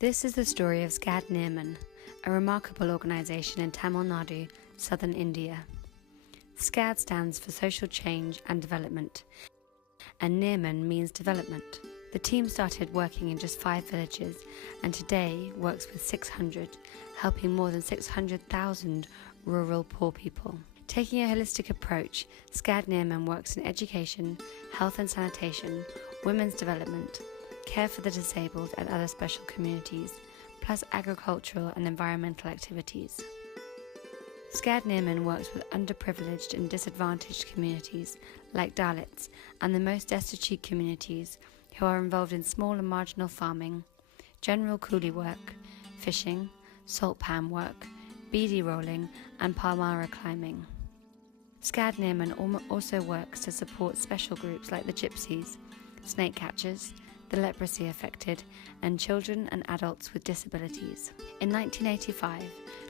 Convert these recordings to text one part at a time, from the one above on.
This is the story of SCAD Nirman, a remarkable organisation in Tamil Nadu, southern India. SCAD stands for Social Change and Development, and Nirman means development. The team started working in just 5 villages and today works with 600, helping more than 600,000 rural poor people. Taking a holistic approach, SCAD Nirman works in education, health and sanitation, women's development, care for the disabled and other special communities, plus agricultural and environmental activities. SCAD Nirman works with underprivileged and disadvantaged communities like Dalits and the most destitute communities who are involved in small and marginal farming, general coolie work, fishing, salt pan work, beedi rolling and palmyra climbing. SCAD Nirman also works to support special groups like the gypsies, snake catchers, the leprosy affected, and children and adults with disabilities. In 1985,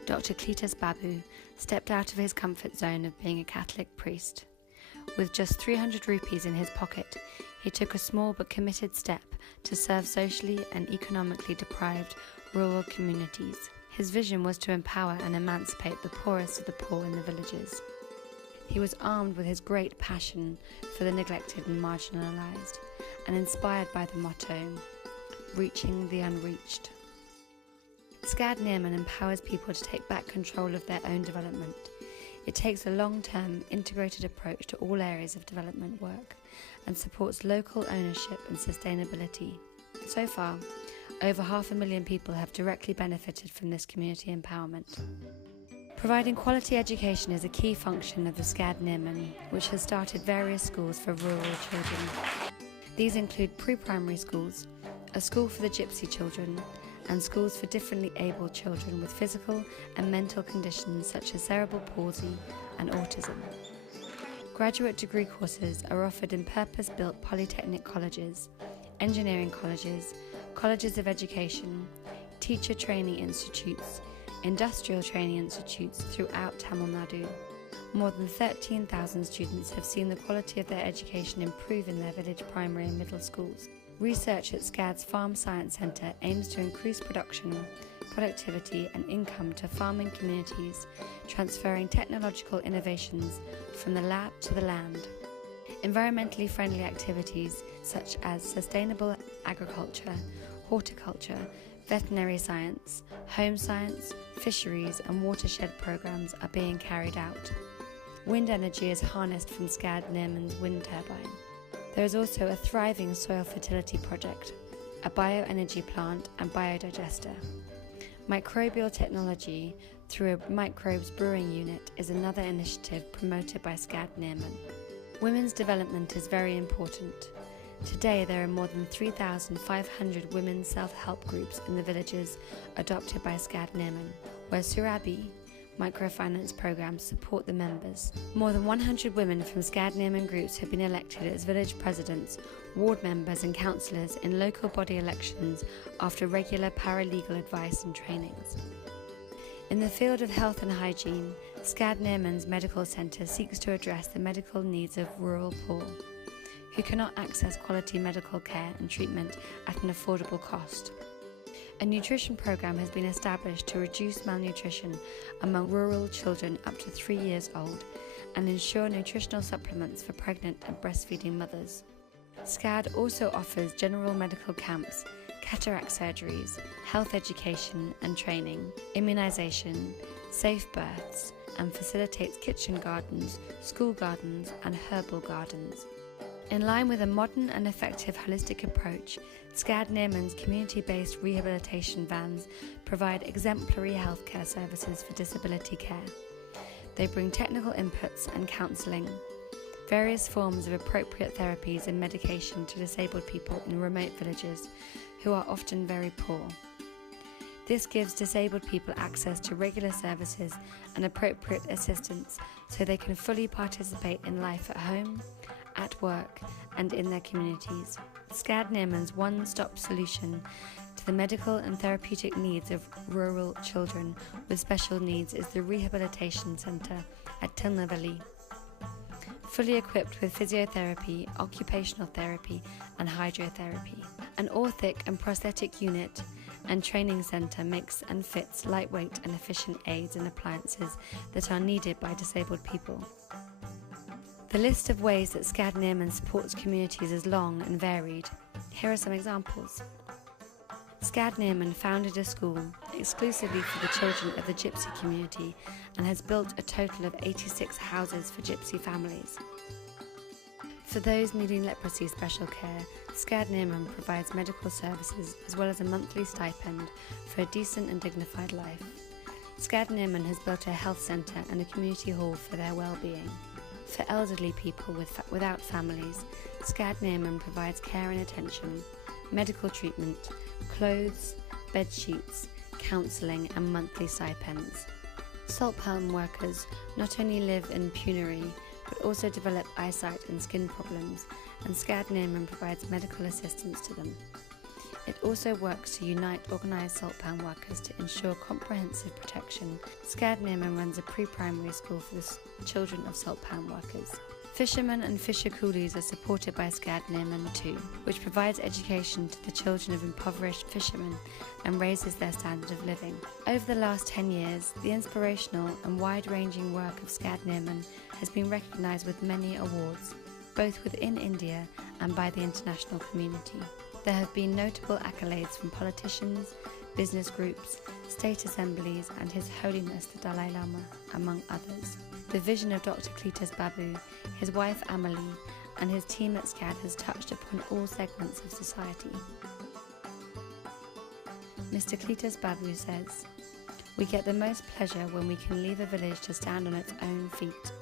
Dr. Cletus Babu stepped out of his comfort zone of being a Catholic priest. With just 300 rupees in his pocket, he took a small but committed step to serve socially and economically deprived rural communities. His vision was to empower and emancipate the poorest of the poor in the villages. He was armed with his great passion for the neglected and marginalised, and inspired by the motto, reaching the unreached. SCAD Nirman empowers people to take back control of their own development. It takes a long-term, integrated approach to all areas of development work and supports local ownership and sustainability. So far, over 500,000 people have directly benefited from this community empowerment. Providing quality education is a key function of the SCAD Nirman, which has started various schools for rural children. These include pre-primary schools, a school for the gypsy children, and schools for differently abled children with physical and mental conditions such as cerebral palsy and autism. Graduate degree courses are offered in purpose-built polytechnic colleges, engineering colleges, colleges of education, teacher training institutes, industrial training institutes throughout Tamil Nadu. More than 13,000 students have seen the quality of their education improve in their village primary and middle schools. Research at SCAD's Farm Science Centre aims to increase production, productivity and income to farming communities, transferring technological innovations from the lab to the land. Environmentally friendly activities such as sustainable agriculture, horticulture, veterinary science, home science, fisheries and watershed programs are being carried out. Wind energy is harnessed from SCAD Nirman's wind turbine. There is also a thriving soil fertility project, a bioenergy plant and biodigester. Microbial technology through a microbes brewing unit is another initiative promoted by SCAD Nirman. Women's development is very important. Today there are more than 3,500 women's self-help groups in the villages adopted by SCAD Nirman, where Surabi microfinance programs support the members. More than 100 women from SCAD Nirman groups have been elected as village presidents, ward members and councillors in local body elections after regular paralegal advice and trainings. In the field of health and hygiene, SCAD Nirman's medical centre seeks to address the medical needs of rural poor, who cannot access quality medical care and treatment at an affordable cost. A nutrition program has been established to reduce malnutrition among rural children up to 3 years old and ensure nutritional supplements for pregnant and breastfeeding mothers. SCAD also offers general medical camps, cataract surgeries, health education and training, immunisation, safe births, and facilitates kitchen gardens, school gardens and herbal gardens. In line with a modern and effective holistic approach, SCAD Nirman's community-based rehabilitation vans provide exemplary healthcare services for disability care. They bring technical inputs and counselling, various forms of appropriate therapies and medication to disabled people in remote villages who are often very poor. This gives disabled people access to regular services and appropriate assistance so they can fully participate in life at home, at work and in their communities. SCAD Nirman's one-stop solution to the medical and therapeutic needs of rural children with special needs is the Rehabilitation Centre at Tilnaveli. Fully equipped with physiotherapy, occupational therapy and hydrotherapy. An orthic and prosthetic unit and training centre makes and fits lightweight and efficient aids and appliances that are needed by disabled people. The list of ways that SCAD Nirman supports communities is long and varied. Here are some examples. SCAD Nirman founded a school exclusively for the children of the Gypsy community and has built a total of 86 houses for Gypsy families. For those needing leprosy special care, SCAD Nirman provides medical services as well as a monthly stipend for a decent and dignified life. SCAD Nirman has built a health centre and a community hall for their well-being. For elderly people without families, SCAD Nirman provides care and attention, medical treatment, clothes, bed sheets, counselling and monthly stipends. Salt palm workers not only live in penury but also develop eyesight and skin problems, and SCAD Nirman provides medical assistance to them. It also works to unite organised salt pan workers to ensure comprehensive protection. SCAD Nirman runs a pre-primary school for the children of salt pan workers. Fishermen and fisher coolies are supported by SCAD Nirman too, which provides education to the children of impoverished fishermen and raises their standard of living. Over the last 10 years, the inspirational and wide-ranging work of SCAD Nirman has been recognised with many awards, both within India and by the international community. There have been notable accolades from politicians, business groups, state assemblies and His Holiness the Dalai Lama, among others. The vision of Dr. Cletus Babu, his wife Amelie, and his team at SCAD has touched upon all segments of society. Mr. Cletus Babu says, "We get the most pleasure when we can leave a village to stand on its own feet.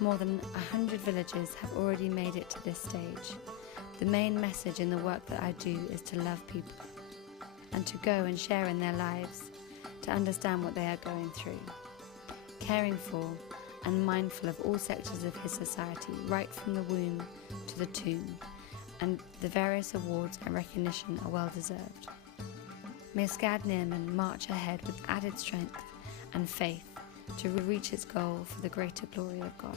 More than 100 villages have already made it to this stage. The main message in the work that I do is to love people and to go and share in their lives, to understand what they are going through, caring for and mindful of all sectors of his society, right from the womb to the tomb, and the various awards and recognition are well deserved. May SCAD Nirman march ahead with added strength and faith to reach its goal for the greater glory of God."